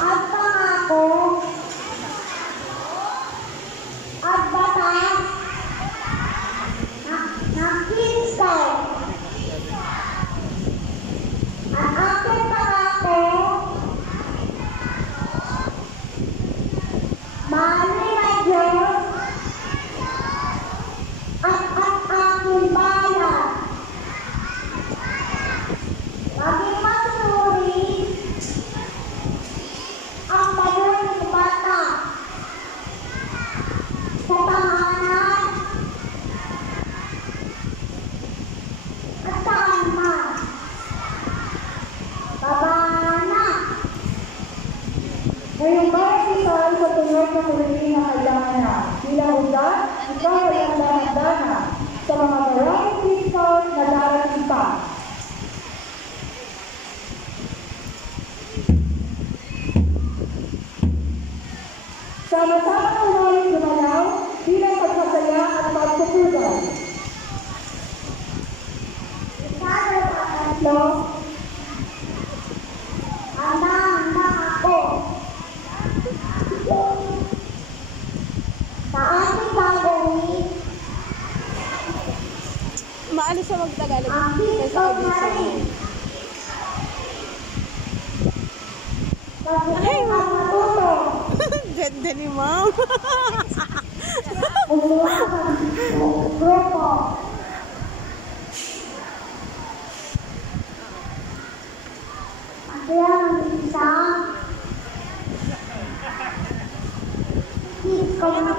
At pangako at batas ng Kingston. Ang aking pangako, mahalin ang Diyos at ang aking bayan. Maging masusuri ang mabuting bata sa tahanan at saan man. Babana. Ngayong bawat isa ay sa tunay na kulitin na kailangan na. Bilang ugat, ikaw ay ang dahan-dana sa mga maraming Kingston na darating pa. Sama-sama ng ulit gumalaw bilang pagsasaya at pagsusugan. Isado sa tatlo, handa ako. Sa ating gagawin, Maalis sa mag-Tagalog. ang Kaysa Kingston na kabisa. rin. Pagkakas ang matuto. Ganda ni Ma'am. Umuha ng grupo. Kaya ang isang Kingston na